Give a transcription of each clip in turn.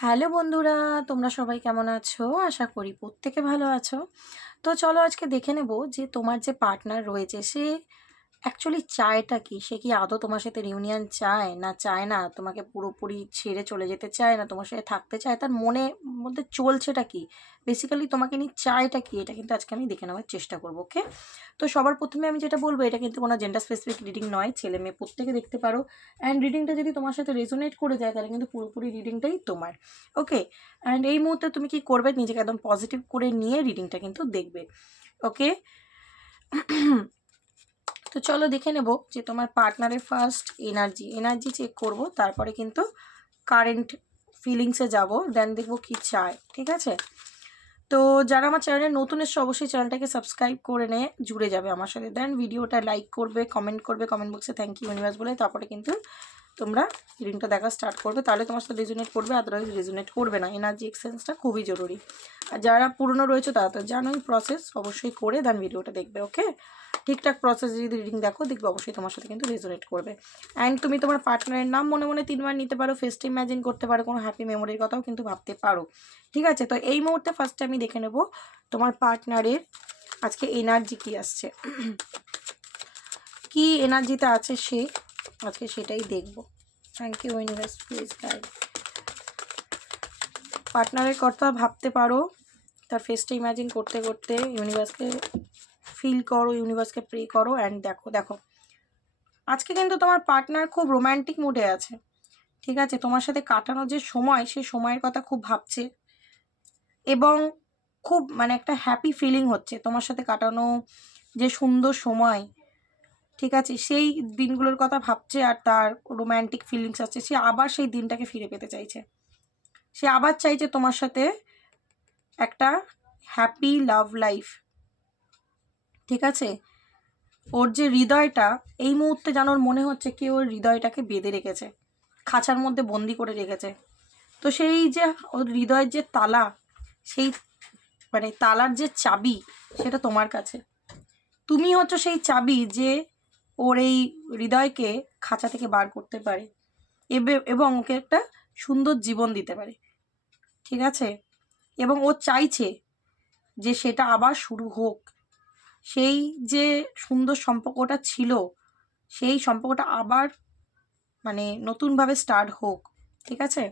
Hello বন্ধুরা, তোমরা সবাই কেমন আছো? আশা করি প্রত্যেকে ভালো আছো। তো চলো আজকে দেখে নেব যে তোমার যে পার্টনার রয়েছে সে অ্যাকচুয়ালি চায়টা কি? সে কি আদৌ তোমার সাথে রিউনিয়ন চায় না চায় না? তোমাকে পুরোপুরি ছেড়ে চলে যেতে চায় না তোমার সাথে থাকতে চায়? তার মধ্যে চলছেটা কি? বেসিক্যালি তোমাকে নিয়ে চায়টা কি? এটা কিন্তু আজকে আমি দেখে নেওয়ার চেষ্টা করবো, ওকে? তো সবার প্রথমে আমি যেটা বলবো, এটা কিন্তু কোনো জেন্ডার স্পেসিফিক রিডিং নয়, ছেলে মেয়ে প্রত্যেকে দেখতে পারো। অ্যান্ড রিডিংটা যদি তোমার সাথে রেজোনেট করে যায় তাহলে কিন্তু পুরোপুরি রিডিংটাই তোমার, ওকে? অ্যান্ড এই মুহূর্তে তুমি কি করবে, নিজেকে একদম পজিটিভ করে নিয়ে রিডিংটা কিন্তু দেখবে, ওকে? তো চলো দেখে নেব যে তোমার পার্টনারের ফার্স্ট এনার্জি চেক করব, তারপরে কিন্তু কারেন্ট ফিলিংসে যাব, দেন দেখবো কি চায়, ঠিক আছে? তো যারা আমার চ্যানেলে নতুন এসছে অবশ্যই চ্যানেলটাকে সাবস্ক্রাইব করে নিয়ে জুড়ে যাবে আমার সাথে, দেন ভিডিওটা লাইক করবে, কমেন্ট বক্সে থ্যাংক ইউ ইউনিভার্স বলে তারপরে কিন্তু তোমরা রিডিংটা দেখা স্টার্ট করবে, তাহলে তোমার সাথে রেজোনেট করবে, আদারওয়াইজ রেজোনেট করবে না। এনার্জি এক্সচেঞ্জটা খুবই জরুরি। আর যারা পুরনো রয়েছে তারা তো জানোই প্রসেস, অবশ্যই করে দেন ভিডিওটা দেখবে, ওকে? ঠিকঠাক প্রসেসে যদি রিডিং দেখো দেখবে অবশ্যই তোমার সাথে কিন্তু রেজোনেট করবে। অ্যান্ড তুমি তোমার পার্টনারের নাম মনে মনে 3বার নিতে পারো, ফেসটা ইম্যাজিন করতে পারো, কোনো হ্যাপি মেমোরির কথাও কিন্তু ভাবতে পারো, ঠিক আছে? তো এই মুহূর্তে ফার্স্টে আমি দেখে নেব তোমার পার্টনারের আজকে এনার্জি কি আসছে, কি এনার্জিতে আছে সে আজকে, সেটাই দেখব। Thank you universe, please guide. পার্টনারের কথা ভাবতে পারো, তার ফেসটা ইমাজিন করতে করতে ইউনিভার্সকে ফিল করো, ইউনিভার্সকে প্রে করো। অ্যান্ড দেখো দেখো আজকে কিন্তু তোমার পার্টনার খুব রোম্যান্টিক মুডে আছে, ঠিক আছে? তোমার সাথে কাটানো যে সময়, সেই সময়ের কথা খুব ভাবছে এবং খুব মানে একটা হ্যাপি ফিলিং হচ্ছে তোমার সাথে কাটানো যে সুন্দর সময়, ঠিক আছে? সেই দিনগুলোর কথা ভাবছে আর তার রোম্যান্টিক ফিলিংস আছে, সে আবার সেই দিনটাকে ফিরে পেতে চাইছে, সে আবার চাইছে তোমার সাথে একটা হ্যাপি লাভ লাইফ, ঠিক আছে? ওর যে হৃদয়টা এই মুহূর্তে যেন ওর মনে হচ্ছে কি ওর হৃদয়টাকে বেঁধে রেখেছে, খাঁচার মধ্যে বন্দি করে রেখেছে। তো সেই যে ওর হৃদয়ের যে তালা, সেই মানে তালার যে চাবি সেটা তোমার কাছে, তুমি হচ্ছে সেই চাবি যে ওর এই হৃদয়কে খাঁচা থেকে বার করতে পারে এবং ওকে একটা সুন্দর জীবন দিতে পারে, ঠিক আছে? এবং ও চাইছে যে সেটা আবার শুরু হোক, সেই যে সুন্দর সম্পর্কটা ছিল সেই সম্পর্কটা আবার মানে নতুনভাবে স্টার্ট হোক, ঠিক আছে?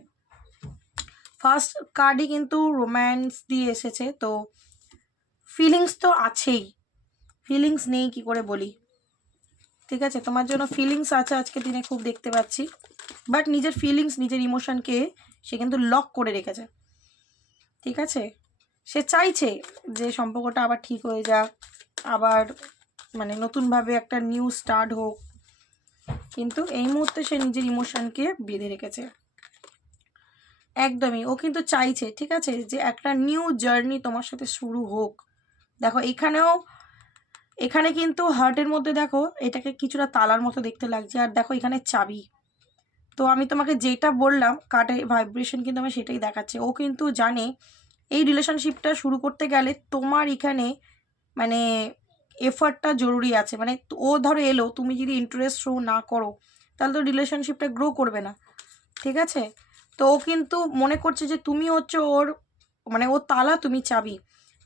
ফার্স্ট কার্ডই কিন্তু রোম্যান্স দিয়ে এসেছে, তো ফিলিংস তো আছেই, ফিলিংস নেই কি করে বলি, ঠিক আছে? তোমার জন্য ফিলিংস আছে আজকে দিনে খুব দেখতে পাচ্ছি, বাট নিজের ফিলিংস নিজের ইমোশনকে সে কিন্তু লক করে রেখেছে, ঠিক আছে? সে চাইছে যে সম্পর্কটা আবার ঠিক হয়ে যাক, আবার মানে নতুনভাবে একটা নিউ স্টার্ট হোক, কিন্তু এই মুহূর্তে সে নিজের ইমোশনকে বেঁধে রেখেছে একদমই। ও কিন্তু চাইছে, ঠিক আছে, যে একটা নিউ জার্নি তোমার সাথে শুরু হোক। দেখো এখানে কিন্তু হার্টের মধ্যে দেখো এটাকে কিছুটা তালার মতো দেখতে লাগছে, আর দেখো এখানে চাবি। তো আমি তোমাকে যেটা বললাম কার্ডের ভাইব্রেশন কিন্তু আমি সেটাই দেখাচ্ছে। ও কিন্তু জানে এই রিলেশনশিপটা শুরু করতে গেলে তোমার এখানে মানে এফার্টটা জরুরি আছে। মানে ও ধরো এলো, তুমি যদি ইন্টারেস্ট শো না করো তাহলে তো রিলেশনশিপটা গ্রো করবে না, ঠিক আছে? তো ও কিন্তু মনে করছে যে তুমি হচ্ছে ওর মানে ও তালা, তুমি চাবি।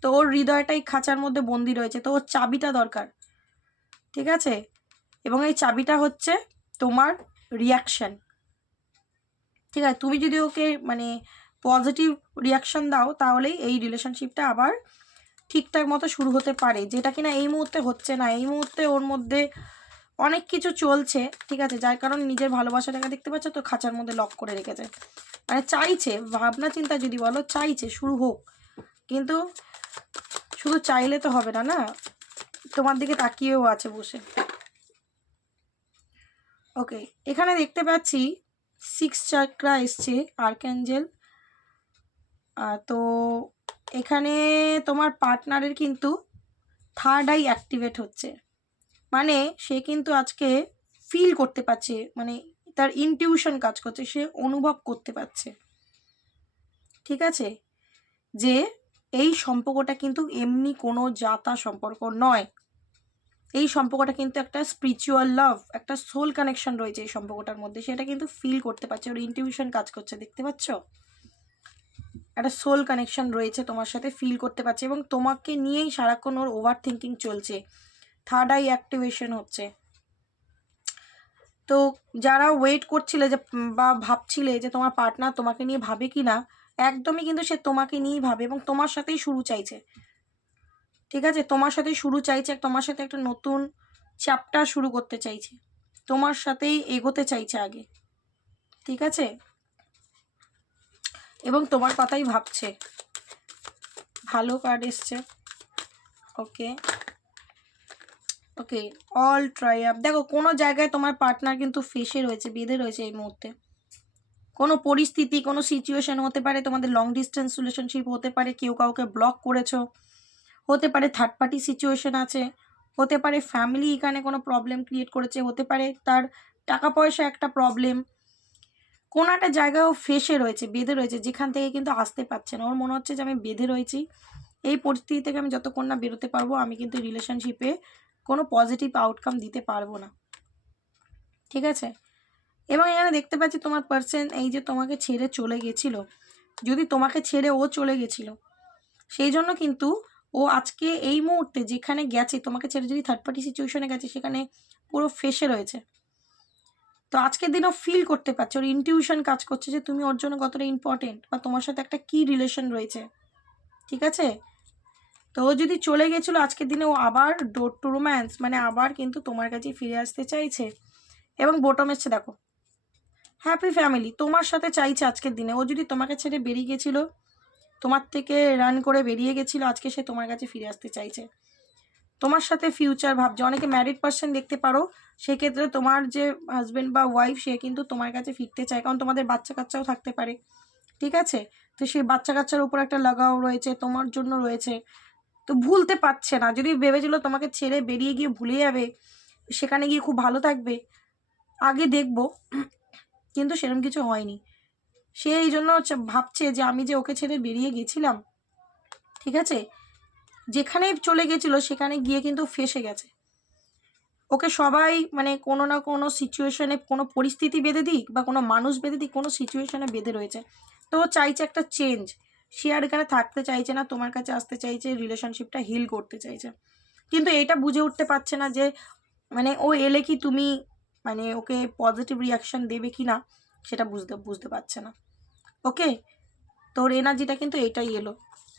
তো ওর হৃদয়টাই খাঁচার মধ্যে বন্দি রয়েছে, তো ওর চাবিটা দরকার, ঠিক আছে? এবং এই চাবিটা হচ্ছে তোমার রিয়াকশান, ঠিক আছে? তুমি যদি ওকে মানে পজিটিভ রিয়াকশান দাও তাহলেই এই রিলেশনশিপটা আবার ঠিকঠাক মতো শুরু হতে পারে, যেটা কিনা এই মুহূর্তে হচ্ছে না। এই মুহূর্তে ওর মধ্যে অনেক কিছু চলছে, ঠিক আছে, যার কারণে নিজের ভালোবাসাটাকে দেখতে পাচ্ছ তো খাঁচার মধ্যে লক করে রেখেছে। মানে চাইছে, ভাবনা চিন্তা যদি বলো, চাইছে শুরু হোক, কিন্তু শুধু চাইলে তো হবে না, না? তোমার দিকে তাকিয়েও আছে বসে, ওকে? এখানে দেখতে পাচ্ছি 6 চাকরা এসছে, আর্কঅ্যাঞ্জেল। তো এখানে তোমার পার্টনারের কিন্তু থার্ড আই অ্যাক্টিভেট হচ্ছে, মানে সে কিন্তু আজকে ফিল করতে পারছে, মানে তার ইনটিউশন কাজ করছে, সে অনুভব করতে পারছে, ঠিক আছে, যে এই সম্পর্কটা কিন্তু এমনি কোনো জাতা সম্পর্ক নয়। এই সম্পর্কটা কিন্তু একটা স্পিরিচুয়াল লাভ, একটা সোল কানেকশন রয়েছে এই সম্পর্কটার মধ্যে, সেটা কিন্তু ফিল করতে পারছে, ওর ইনটিউশন কাজ করছে, দেখতে পাচ্ছ? একটা সোল কানেকশন রয়েছে তোমার সাথে, ফিল করতে পারছে, এবং তোমাকে নিয়েই সারাক্ষণ ওর ওভার থিঙ্কিং চলছে, থার্ড আই অ্যাক্টিভেশন হচ্ছে। তো যারা ওয়েট করছিলে যে বা ভাবছিলে যে তোমার পার্টনার তোমাকে নিয়ে ভাবে কি না, একদমই কিন্তু সে তোমাকে নিয়েই ভাবে এবং তোমার সাথেই শুরু চাইছে। ঠিক আছে, তোমার সাথেই শুরু চাইছে, তোমার সাথে একটা নতুন চ্যাপ্টার শুরু করতে চাইছে, তোমার সাথেই এগোতে চাইছে আগে। ঠিক আছে, এবং তোমার কথাই ভাবছে। ভালো কার্ড এসছে। ওকে ওকে, অল ট্রাই আপ। দেখো কোনো জায়গায় তোমার পার্টনার কিন্তু ফেসে রয়েছে, বেঁধে রয়েছে এই মুহূর্তে। কোনো পরিস্থিতি, কোনো সিচুয়েশন হতে পারে, তোমাদের লং ডিস্টেন্স রিলেশনশিপ হতে পারে, কেউ কাউকে ব্লক করেছো, হতে পারে থার্ড পার্টি সিচুয়েশন আছে, হতে পারে ফ্যামিলি এখানে কোনো প্রবলেম ক্রিয়েট করেছে, হতে পারে তার টাকা পয়সা একটা প্রবলেম। কোনো একটা জায়গায় ও ফেসে রয়েছে, বেঁধে রয়েছে, যেখান থেকে কিন্তু আসতে পারছে না। ওর মনে হচ্ছে যে আমি বেঁধে রয়েছি, এই পরিস্থিতি থেকে আমি যতক্ষণ না বেরোতে পারবো আমি কিন্তু রিলেশনশিপে কোনো পজিটিভ আউটকাম দিতে পারবো না। ঠিক আছে, এবং এখানে দেখতে পাচ্ছি তোমার পার্সন এই যে তোমাকে ছেড়ে চলে গেছিল, যদি তোমাকে ছেড়ে ও চলে গেছিল, সেই জন্য কিন্তু ও আজকে এই মুহূর্তে যেখানে গেছে, তোমাকে ছেড়ে যদি থার্ড পার্টি সিচুয়েশনে গেছে, সেখানে পুরো ফেসে রয়েছে। তো আজকের দিনও ফিল করতে পারছে, ওর ইনটিউশন কাজ করছে যে তুমি ওর জন্য কতটা ইম্পর্টেন্ট, বা তোমার সাথে একটা কি রিলেশন রয়েছে। ঠিক আছে, তো ও যদি চলে গেছিলো, আজকের দিনে ও আবার ডোর টু রোম্যান্স, মানে আবার কিন্তু তোমার কাছে ফিরে আসতে চাইছে। এবং বটম এসছে দেখো, হ্যাপি ফ্যামিলি তোমার সাথে চাইছে আজকের দিনে। ও যদি তোমাকে ছেড়ে বেরিয়ে গেছিলো, তোমার থেকে রান করে বেরিয়ে গেছিলো, আজকে সে তোমার কাছে ফিরে আসতে চাইছে, তোমার সাথে ফিউচার ভাবছে। অনেকে ম্যারিড পার্সন দেখতে পারো, সেক্ষেত্রে তোমার যে হাজব্যান্ড বা ওয়াইফ সে কিন্তু তোমার কাছে ফিরতে চায়, কারণ তোমাদের বাচ্চা কাচ্চাও থাকতে পারে। ঠিক আছে, তো সেই বাচ্চা কাচ্চার উপর একটা লাগাও রয়েছে, তোমার জন্য রয়েছে, তো ভুলতে পারছে না। যদি ভেবেছিল তোমাকে ছেড়ে বেরিয়ে গিয়ে ভুলে যাবে, সেখানে গিয়ে খুব ভালো থাকবে, আগে দেখবো, কিন্তু সেরকম কিছু হয়নি। সে এই জন্য ভাবছে যে আমি যে ওকে ছেড়ে বেরিয়ে গেছিলাম, ঠিক আছে, যেখানে চলে গেছিল সেখানে গিয়ে কিন্তু ফেসে গেছে। ওকে সবাই মানে কোনো না কোনো সিচুয়েশনে, কোনো পরিস্থিতি বেঁধে দিক বা কোনো মানুষ বেঁধে দিক, কোনো সিচুয়েশনে বেঁধে রয়েছে। তো ও চাইছে একটা চেঞ্জ, সে আর এখানে থাকতে চাইছে না, তোমার কাছে আসতে চাইছে, রিলেশনশিপটা হিল করতে চাইছে। কিন্তু এটা বুঝে উঠতে পারছে না যে মানে ও এলে কি তুমি মানে ওকে পজিটিভ রিয়াকশন দেবে কি না, সেটা বুঝতে পারছে না। ওকে, তোর এনার্জিটা কিন্তু এটাই এলো,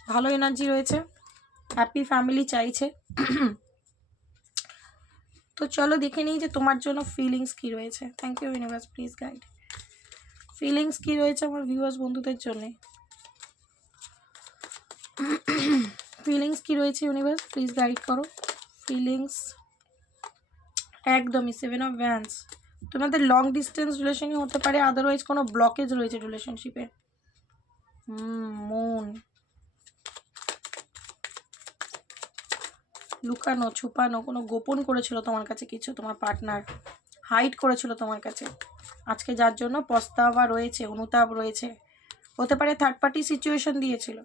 ভালো এনার্জি রয়েছে, হ্যাপি ফ্যামিলি চাইছে। তো চলো দেখে নিই যে তোমার জন্য ফিলিংস কী রয়েছে। Thank you universe, please guide. Feelings কী রয়েছে আমার ভিউয়ার্স বন্ধুদের জন্য, ফিলিংস কী রয়েছে ইউনিভার্স, প্লিজ গাইড করো। ফিলিংস একদমই 7 অফ ওয়ান্ডস। তোমাদের লং ডিস্টেন্স রিলেশনই হতে পারে, আদারওয়াইজ কোনো ব্লকেজ রয়েছে রিলেশনশিপে। মন, লুকানো ছুপানো, কোনো গোপন করেছিল তোমার কাছে কিছু, তোমার পার্টনার হাইড করেছিল তোমার কাছে, আজকে যার জন্য পস্তাবা রয়েছে, অনুতাপ রয়েছে। হতে পারে থার্ড পার্টি সিচুয়েশন দিয়েছিল।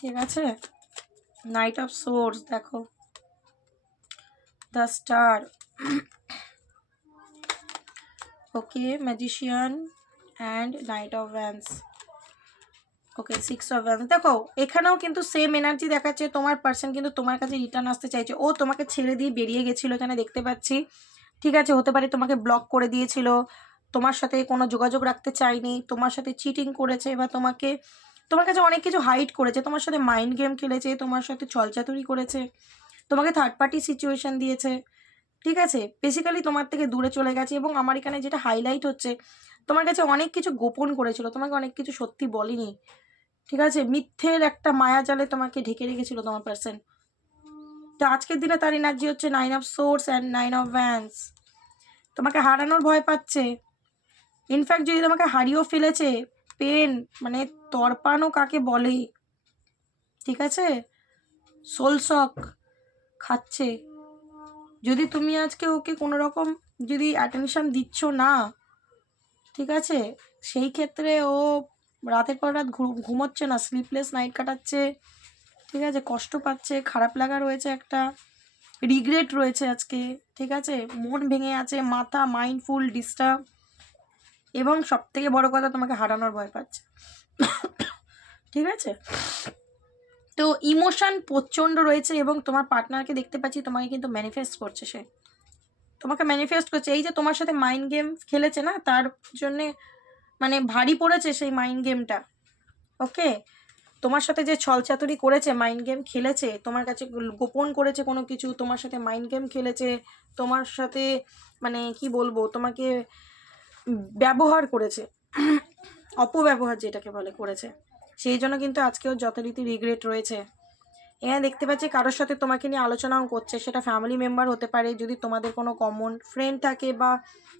ঠিক আছে, নাইট অফ সোর্স দেখো, the star, okay, magician and night of wands. Okay, 6 of wands. দেখো এখানেও কিন্তু সেম এনার্জি দেখাচ্ছে, তোমার পার্সন কিন্তু তোমার কাছে রিটার্ন আসতে চাইছে। ও তোমাকে ছেড়ে দিয়ে বেরিয়ে গেছিলো, এখানে দেখতে পাচ্ছি। ঠিক আছে, হতে পারে তোমাকে ব্লক করে দিয়েছিল, তোমার সাথে কোনো যোগাযোগ রাখতে চায়নি, তোমার সাথে চিটিং করেছে, বা তোমার কাছে অনেক কিছু হাইড করেছে, তোমার সাথে মাইন্ড গেম খেলেছে, তোমার সাথে ছলচাতুরি করেছে, তোমাকে থার্ড পার্টি সিচুয়েশন দিয়েছে। ঠিক আছে, বেসিক্যালি তোমার থেকে দূরে চলে গেছে। এবং আমার এখানে যেটা হাইলাইট হচ্ছে, তোমার কাছে অনেক কিছু গোপন করেছিল, তোমাকে অনেক কিছু সত্যি বলেনি। ঠিক আছে, মিথ্যের একটা মায়াজালে তোমাকে ঢেকে রেখেছিল তোমার পার্সন। তো আজকের দিনে তার এনার্জি হচ্ছে 9 of swords and 9 of wands. তোমাকে হারানোর ভয় পাচ্ছে, ইনফ্যাক্ট যদি তোমাকে হারিয়েও ফেলেছে, পেন মানে তর্পানো কাকে বলে, ঠিক আছে, সোল শক খাচ্ছে। যদি তুমি আজকে ওকে কোনো রকম যদি অ্যাটেনশন দিচ্ছ না, ঠিক আছে, সেই ক্ষেত্রে ও রাতের পর রাত ঘুমোচ্ছে না, স্লিপলেস নাইট কাটাচ্ছে। ঠিক আছে, কষ্ট পাচ্ছে, খারাপ লাগা রয়েছে, একটা রিগ্রেট রয়েছে আজকে। ঠিক আছে, মন ভেঙে আছে, মাথা মাইন্ড ফুল ডিস্টার্ব। এবং সব থেকে বড় কথা তোমাকে হারানোর ভয় পাচ্ছে। ঠিক আছে, তো ইমোশন প্রচণ্ড রয়েছে এবং তোমার পার্টনারকে দেখতে পাচ্ছি তোমাকে কিন্তু ম্যানিফেস্ট করছে, সে তোমাকে ম্যানিফেস্ট করছে। এই যে তোমার সাথে মাইন্ড গেম খেলেছে না, তার জন্যে মানে ভারী পড়েছে সেই মাইন্ড গেমটা। ওকে, তোমার সাথে যে ছলচাতুরি করেছে, মাইন্ড গেম খেলেছে, তোমার কাছে গোপন করেছে কোনো কিছু, তোমার সাথে মাইন্ড গেম খেলেছে, তোমার সাথে মানে কি বলবো, তোমাকে ব্যবহার করেছে, অপব্যবহার যেটাকে বলে করেছে, সেই জন্য কিন্তু আজকেও যথারীতি রিগ্রেট রয়েছে। এখানে দেখতে পাচ্ছি কারোর সাথে তোমাকে নিয়ে আলোচনাও করছে, সেটা ফ্যামিলি মেম্বার হতে পারে, যদি তোমাদের কোনো কমন ফ্রেন্ড থাকে, বা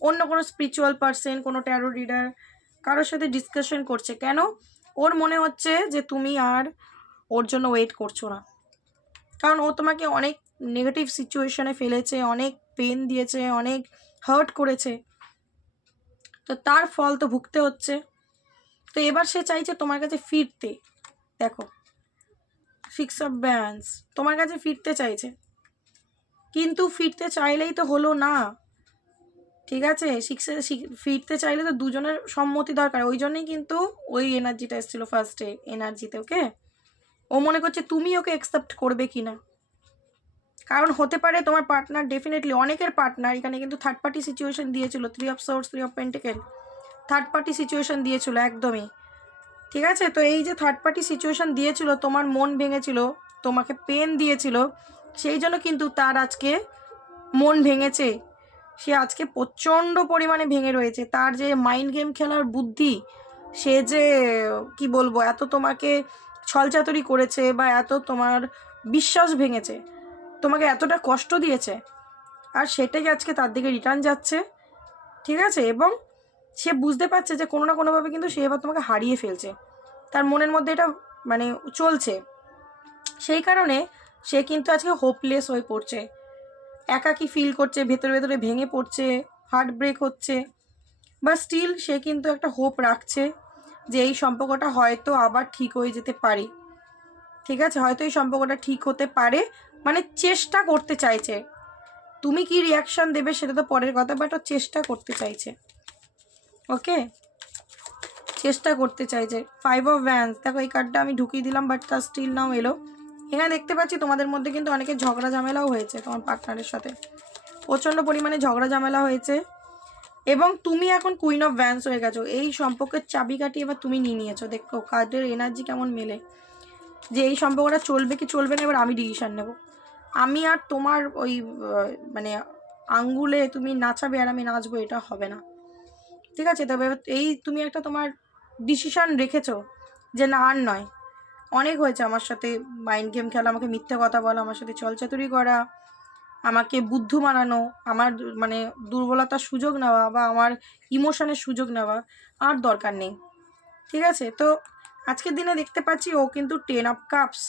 অন্য কোনো স্পিরিচুয়াল পার্সন, কোনো ট্যারো রিডার, কারোর সাথে ডিসকাশন করছে। কেন? ওর মনে হচ্ছে যে তুমি আর ওর জন্য ওয়েট করছো না, কারণ ও তোমাকে অনেক নেগেটিভ সিচুয়েশনে ফেলেছে, অনেক পেন দিয়েছে, অনেক হার্ট করেছে, তো তার ফল তো ভুগতে হচ্ছে। তো এবার সে চাইছে তোমার কাছে ফিরতে। দেখো, 6 অফ ব্যান্ডস তোমার কাছে ফিরতে চাইছে, কিন্তু ফিরতে চাইলেই তো হলো না। ঠিক আছে, ফিরতে চাইলে তো দুজনের সম্মতি দরকার, ওই জন্যই কিন্তু ওই এনার্জিটা এসেছিলো ফার্স্টে এনার্জিতে। ওকে, ও মনে করছে তুমি ওকে অ্যাকসেপ্ট করবে কিনা, কারণ হতে পারে তোমার পার্টনার, ডেফিনেটলি অনেকের পার্টনার এখানে কিন্তু থার্ড পার্টি সিচুয়েশন দিয়েছিল, 3 of swords, 3 of pentacle, third party situation দিয়েছিল একদমই। ঠিক আছে, তো এই যে থার্ড পার্টি সিচুয়েশন দিয়েছিল, তোমার মন ভেঙেছিল, তোমাকে পেন দিয়েছিল, সেই জন্য কিন্তু তার আজকে মন ভেঙেছে, সে আজকে প্রচণ্ড পরিমাণে ভেঙে রয়েছে। তার যে মাইন্ড গেম খেলার বুদ্ধি, সে যে কি বলবো, এত তোমাকে ছলচাতুরি করেছে, বা এত তোমার বিশ্বাস ভেঙেছে, তোমাকে এতটা কষ্ট দিয়েছে, আর সেটাই আজকে তার দিকে রিটার্ন যাচ্ছে। ঠিক আছে, এবং সে বুঝতে পারছে যে কোনো না কোনোভাবে কিন্তু সে এবার তোমাকে হারিয়ে ফেলছে, তার মনের মধ্যে এটা মানে চলছে, সেই কারণে সে কিন্তু আজকে হোপলেস হয়ে পড়ছে, একাকী ফিল করছে, ভেতরে ভেতরে ভেঙে পড়ছে, হার্ট ব্রেক হচ্ছে, বা স্টিল সে কিন্তু একটা হোপ রাখছে যে এই সম্পর্কটা হয়তো আবার ঠিক হয়ে যেতে পারে। ঠিক আছে, হয়তো এই সম্পর্কটা ঠিক হতে পারে, মানে চেষ্টা করতে চাইছে। তুমি কি রিয়াকশন দেবে সেটা তো পরের কথা, বাট ও চেষ্টা করতে চাইছে। ওকে, চেষ্টা করতে চাইছে। 5 অফ ভ্যান্স, দেখো এই কার্ডটা আমি ঢুকিয়ে দিলাম, বাট তার স্টিল নাও এলো। এখানে দেখতে পাচ্ছি তোমাদের মধ্যে কিন্তু অনেকের ঝগড়া ঝামেলাও হয়েছে, তোমার পার্টনারের সাথে প্রচণ্ড পরিমাণে ঝগড়া ঝামেলা হয়েছে, এবং তুমি এখন কুইন অফ ভ্যান্স হয়ে গেছো। এই সম্পর্কের চাবিকাঠি এবার তুমি নিয়ে নিয়েছো। দেখো কার্ডের এনার্জি কেমন মেলে, যে এই সম্পর্কটা চলবে কি চলবে না, এবার আমি ডিসিশান নেব। আমি আর তোমার ওই মানে আঙ্গুলে তুমি নাচাবে আর আমি নাচবো, এটা হবে না। ঠিক আছে, তবে এই তুমি একটা তোমার ডিসিশান রেখেছো যে না আর নয়, অনেক হয়েছে আমার সাথে মাইন্ড গেম খেলা, আমাকে মিথ্যে কথা বলা, আমার সাথে চলচাতুরি করা, আমাকে বুদ্ধু বানানো, আমার মানে দুর্বলতার সুযোগ নেওয়া, বা আমার ইমোশনের সুযোগ নেওয়া, আর দরকার নেই। ঠিক আছে, তো আজকের দিনে দেখতে পাচ্ছি ও কিন্তু 10 অফ কাপস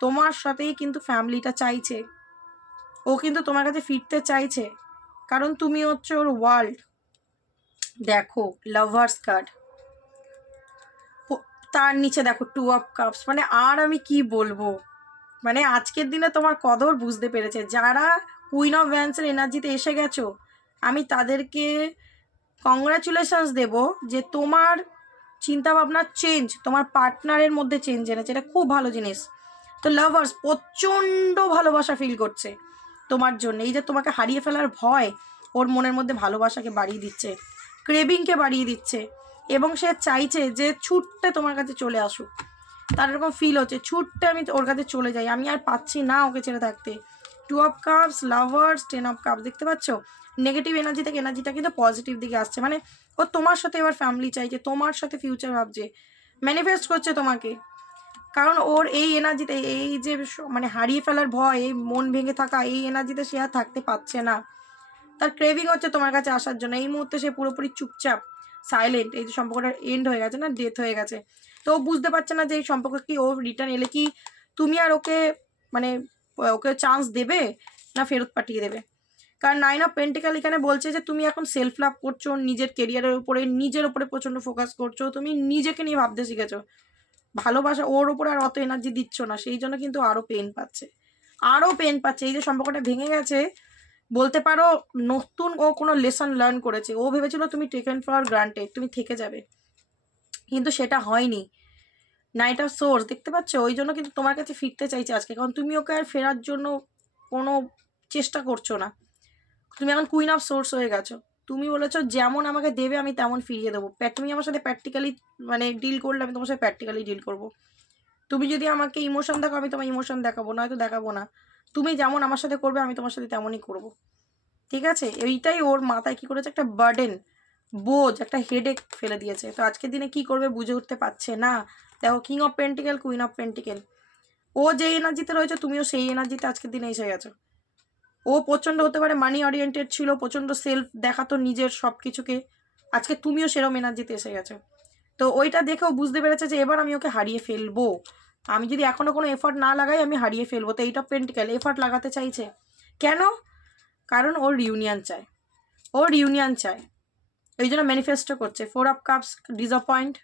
তোমার সাথেই কিন্তু ফ্যামিলিটা চাইছে, ও কিন্তু তোমার কাছে ফিরতে চাইছে, কারণ তুমি হচ্ছে ওর ওয়ার্ল্ড। দেখো লাভার্স কার্ড, তার নিচে দেখো 2 অফ কাপস, মানে আর আমি কি বলবো, মানে আজকের দিনে তোমার কদর বুঝতে পেরেছে। যারা কুইন অফ ভ্যান্সের এনার্জিতে এসে গেছো, আমি তাদেরকে কংগ্রাচুলেশনস দেব যে তোমার চিন্তাভাবনার চেঞ্জ তোমার পার্টনারের মধ্যে চেঞ্জ এনেছে, এটা খুব ভালো জিনিস। তো লাভার্স প্রচণ্ড ভালোবাসা ফিল করছে তোমার জন্য, এই যে তোমাকে হারিয়ে ফেলার ভয় ওর মনের মধ্যে ভালোবাসাকে বাড়িয়ে দিচ্ছে, ক্রেভিংকে বাড়িয়ে দিচ্ছে, এবং সে চাইছে যে ছুটতে তোমার কাছে চলে আসুক। তার এরকম ফিল হচ্ছে ছুটতে আমি ওর কাছে চলে যাই, আমি আর পাচ্ছি না ওকে ছেড়ে থাকতে। 2 of cups, lovers, 10 of cups, দেখতে পাচ্ছ নেগেটিভ এনার্জি থেকে এনার্জিটা কিন্তু পজিটিভ দিকে আসছে, মানে ও তোমার সাথে এবার ফ্যামিলি চাইছে, তোমার সাথে ফিউচার ভাবছে, ম্যানিফেস্ট করছে তোমাকে, কারণ ওর এই এনার্জিতে, এই যে মানে হারিয়ে ফেলার ভয়, এই মন ভেঙে থাকা, এই এনার্জিতে সে আর থাকতে পারছে না, তার ক্রেভিং হচ্ছে তোমার কাছে আসার জন্য। এই মুহূর্তে সে পুরোপুরি চুপচাপ সাইলেন্ট, এই যে সম্পর্কটা এন্ড হয়ে গেছে না, ডেথ হয়ে গেছে, তো ও বুঝতে পারছে না যে এই সম্পর্ক কি ও রিটার্ন এলে কি তুমি আর ওকে মানে ওকে চান্স দেবে না ফেরত পাঠিয়ে দেবে। কারণ 9 অফ পেন্টিকেল এখানে বলছে যে তুমি এখন সেলফ লাভ করছো, নিজের কেরিয়ারের উপরে, নিজের উপরে প্রচণ্ড ফোকাস করছো, তুমি নিজেকে নিয়ে ভাবতে শিখেছো, ভালোবাসা ওর উপরে আর অত এনার্জি দিচ্ছ না, সেই জন্য কিন্তু আরও পেন পাচ্ছে, আরও পেন পাচ্ছে। এই যে সম্পর্কটা ভেঙে গেছে, বলতে পারো নতুন ও কোনো লেসন লার্ন করেছে। ও ভেবেছিল তুমি টেকেন ফর গ্রান্টেড, তুমি থেকে যাবে, কিন্তু সেটা হয়নি। নাইট অফ সোর্স দেখতে পাচ্ছ, ওই জন্য কিন্তু তোমার কাছে ফিরতে চাইছে আজকে, কারণ তুমি ওকে আর ফেরার জন্য কোনো চেষ্টা করছো না। তুমি এখন কুইন অফ সোর্স হয়ে গেছো। তুমি বলেছো যেমন আমাকে দেবে আমি তেমন ফিরিয়ে দেবো। তুমি আমার সাথে প্র্যাকটিক্যালি মানে ডিল করলে আমি তোমার সাথে প্র্যাকটিক্যালি ডিল করবো। তুমি যদি আমাকে ইমোশন দেখাও আমি তোমার ইমোশন দেখাবো, নয়তো দেখাবো না। তুমি যেমন আমার সাথে করবে আমি তোমার সাথে তেমনই করবো, ঠিক আছে? এইটাই ওর মাথায় কী করেছে, একটা বার্ডেন, বোঝ, একটা হেডেক ফেলে দিয়েছে। তো আজকের দিনে কি করবে বুঝে উঠতে পারছে না। দেখো king of pentacles, queen of pentacles, ও যে এনার্জিতে রয়েছে তুমিও সেই এনার্জিতে আজকের দিনে এসে গেছো। ও প্রচণ্ড হতে পারে মানি ওরিয়েন্টেড ছিল, প্রচণ্ড সেলফ দেখাতো নিজের সব কিছুকে, আজকে তুমিও সেরম এনার্জিতে এসে গেছো। তো ওইটা দেখেও বুঝতে পেরেছে যে এবার আমি ওকে হারিয়ে ফেলবো, আমি যদি এখনও কোনো এফর্ট না লাগাই আমি হারিয়ে ফেলবো। তো এইটা পেন্টিক্যাল এফর্ট লাগাতে চাইছে কেন? কারণ ওর রিউনিয়ন চায়, ওর রিউনিয়ন চায়, এই জন্য ম্যানিফেস্টো করছে। 4 অফ কাপস ডিসঅ্যাপয়েন্ট,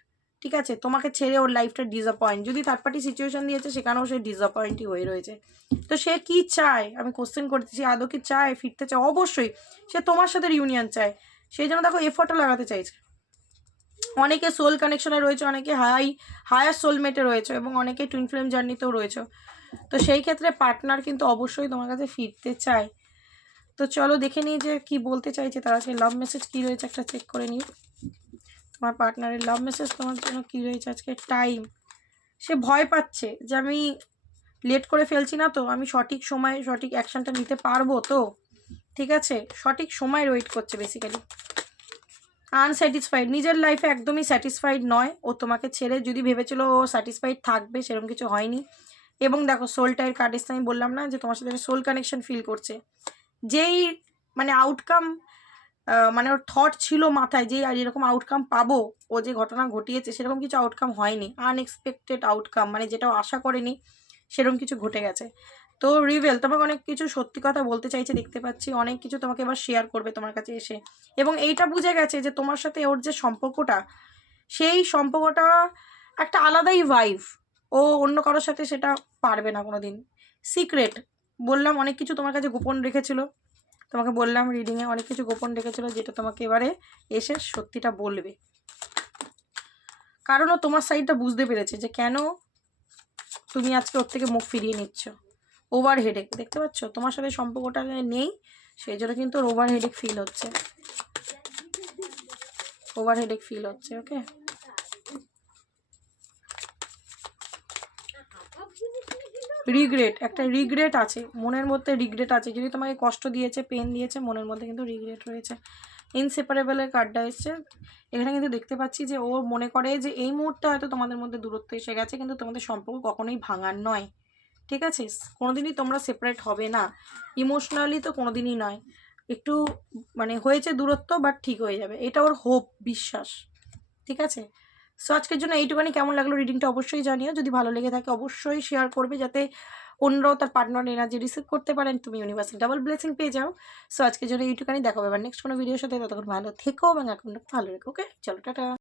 ঠিক আছে? তোমাকে ছেড়ে ওর লাইফটা ডিসঅ্যাপয়েন্ট, যদি থার্ড পার্টি সিচুয়েশন দিয়েছে সেখানেও সে ডিসঅ্যাপয়েন্টই হয়ে রয়েছে। তো সে কি চায় আমি কোশ্চেন করতেছি, আদৌ কি চায়, ফিরতে চায়? অবশ্যই সে তোমার সাথে রিউনিয়ন চায়, সেই জন্য দেখো এফর্টও লাগাতে চাইছে। অনেকে সোল কানেকশনে রয়েছে, অনেকে হায়ার সোলমেটে রয়েছে, এবং অনেকে টুইন ফ্লেম জার্নিতেও রয়েছে। তো সেই ক্ষেত্রে পার্টনার কিন্তু অবশ্যই তোমার কাছে ফিরতে চায়। তো চলো দেখে নিই যে কি বলতে চাইছে তার আজকে লাভ মেসেজ কী রয়েছে, একটা চেক করে নিই। তোমার পার্টনারের লাভ মেসেজ তোমার জন্য কী রয়েছে আজকে। টাইম, সে ভয় পাচ্ছে যে আমি লেট করে ফেলছি না তো, আমি সঠিক সময়ে সঠিক অ্যাকশানটা নিতে পারবো তো, ঠিক আছে? সঠিক সময় ওয়েট করছে বেসিক্যালি। আনস্যাটিসফাইড, নিজের লাইফে একদমই স্যাটিসফাইড নয় ও তোমাকে ছেড়ে। যদি ভেবেছিল ও স্যাটিসফাইড থাকবে, সেরকম কিছু হয়নি। এবং দেখো সোলটাইর কার্ড এসে আমি বললাম না যে তোমার সাথে সোল কানেকশন ফিল করছে। যেই মানে আউটকাম, মানে ওর থট ছিল মাথায় যে আর এরকম আউটকাম পাবো, ও যে ঘটনা ঘটিয়েছে সেরকম কিছু আউটকাম হয়নি। আনএক্সপেক্টেড আউটকাম, মানে যেটা আশা করেনি সেরকম কিছু ঘটে গেছে। তো রিভেল তোমাকে অনেক কিছু সত্যি কথা বলতে চাইছে, দেখতে পাচ্ছি অনেক কিছু তোমাকে এবার শেয়ার করবে তোমার কাছে এসে। এবং এইটা বুঝে গেছে যে তোমার সাথে ওর যে সম্পর্কটা, সেই সম্পর্কটা একটা আলাদাই ভাইভ, ও অন্য কারোর সাথে সেটা পারবে না কোনো দিন। সিক্রেট বললাম, অনেক কিছু তোমার কাছে গোপন রেখেছিল, তোমাকে বললাম রিডিংয়ে অনেক কিছু গোপন রেখেছিল, যেটা তোমাকে এবারে এসে সত্যিটা বলবে। কারণ ও তোমার সাইডটা বুঝতে পেরেছে যে কেন তুমি আজকে ওর থেকে মুখ ফিরিয়ে নিচ্ছ। ওভার হেডেক দেখতে পাচ্ছ, তোমার সাথে সম্পর্কটা নেই, সেই জন্য কিন্তু ওর ওভার হেডেক ফিল হচ্ছে, ওভার হেডেক ফিল হচ্ছে। ওকে, রিগ্রেট, একটা রিগ্রেট আছে মনের মধ্যে, রিগ্রেট আছে। যদি তোমাকে কষ্ট দিয়েছে, পেন দিয়েছে, মনের মধ্যে কিন্তু রিগ্রেট রয়েছে। ইনসেপারেবলের কার্ডটা এসছে এখানে, কিন্তু দেখতে পাচ্ছি যে ও মনে করে যে এই মুহূর্তে হয়তো তোমাদের মধ্যে দূরত্ব এসে গেছে, কিন্তু তোমাদের সম্পর্ক কখনোই ভাঙার নয়, ঠিক আছে? কোনোদিনই তোমরা সেপারেট হবে না, ইমোশনালি তো কোনোদিনই নয়। একটু মানে হয়েছে দূরত্ব, বাট ঠিক হয়ে যাবে, এটা ওর হোপ, বিশ্বাস, ঠিক আছে? সো আজকের জন্য এইটুখানি। কেমন লাগলো রিডিংটা অবশ্যই জানিও, যদি ভালো লেগে থাকে অবশ্যই শেয়ার করবে, যাতে অন্যরাও তার পার্টনার এনার্জি রিসিভ করতে পারেন, তুমি ইউনিভার্সাল ডাবল ব্লেসিং পেয়ে যাও। সো আজকের জন্য এইটুখানি, দেখা হবে আবার নেক্সট কোনো ভিডিওর সাথে। ততক্ষণ ভালো থেকো এবং এখন ভালো রেখো। ওকে, চলো টাটা।